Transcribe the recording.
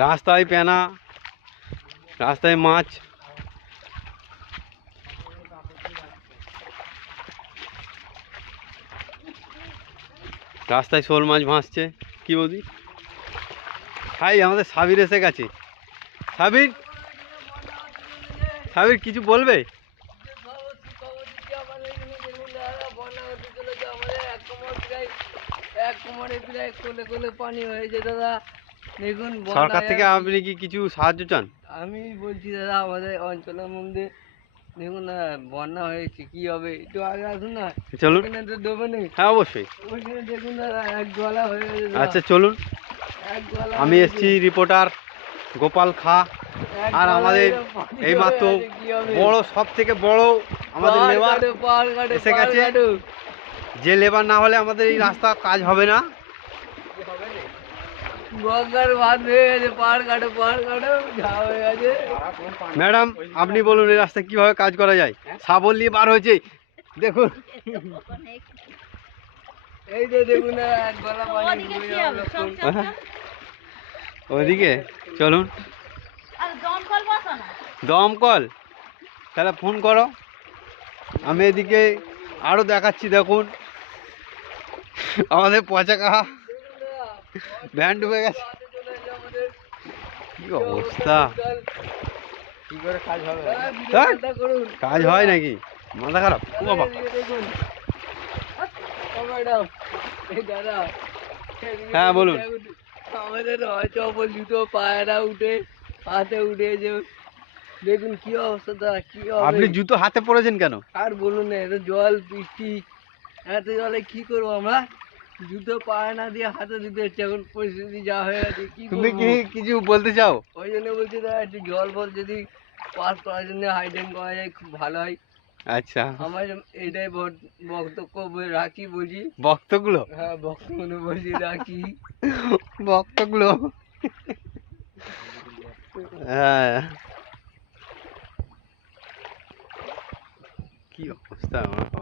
রাস্তায় পেনা, রাস্তায় মাছ। রাস্তায় শোল মাছ ভাসছে। কি বলবি? হাই, আমাদের সাবির এসে গেছে। সাবির, সাবির কিছু বলবে? পানি হয়েছে দাদা, দেখুন। সরকার থেকে আপনি কি কিছু সাহায্য চান? আমি বলছি দাদা, আমাদের অঞ্চলের মধ্যে দেখুন না, বন্যা হয়েছে, কি হবে? একটু আগে আসুন না। চলুন। তো দেবো নেই। হ্যাঁ, অবশ্যই। ওইখানে দেখুন দাদা, এক গলা হয়ে গেছে। আচ্ছা চলুন। এক গলা আমি এসছি রিপোর্টার গোপাল খা। আর আমাদের এইমাত্র বড়, সব থেকে বড় আমাদের লেবার এসে গেছে। যে লেবার না হলে আমাদের এই রাস্তা কাজ হবে না। ম্যাডাম, আপনি বলুন এই রাস্তায় কিভাবে কাজ করা যায়? শাবল নিয়ে বার হয়েছে, দেখুন। এই যে দেখুন এক গলা পানি। ওইদিকে চলুন। দমকল তাহলে ফোন করো। আমি এদিকে আরো দেখাচ্ছি, দেখুন আমাদের পচাকা ভ্যান ডুবে গেছে। কি অবস্থা! কি করে কাজ হবে? কাজ হয় নাকি? মাথা খারাপ। ও বাবা! হ্যাঁ বলুন। আমাদের চপল জুতো পায়রা উঠে হাতে উঠে যে দেখুন কি অবস্থা দাদা, কি হবে? আপনি জুতো হাতে পরেছেন কেন? আর বলুন না, এত জল বৃষ্টি, এত জলে কি করবো আমরা? জুতো পায়ে না দিয়ে হাতে দিতে হচ্ছে, এখন পরিস্থিতি যা হয়ে গেছে। কি তুমি করবো? কি কিছু বলতে চাও? ওই জন্য বলছি দাদা, একটু জল ফল যদি পাস করার জন্য হাইডেন করা যায়, খুব ভালো হয়। আচ্ছা, আমার এটাই বক্তব্য রাখি, বলছি। বক্তগুলো? হ্যাঁ, বক্তব্য বলছি রাখি। বক্তগুলো। হ্যাঁ, কি অবস্থা আমার।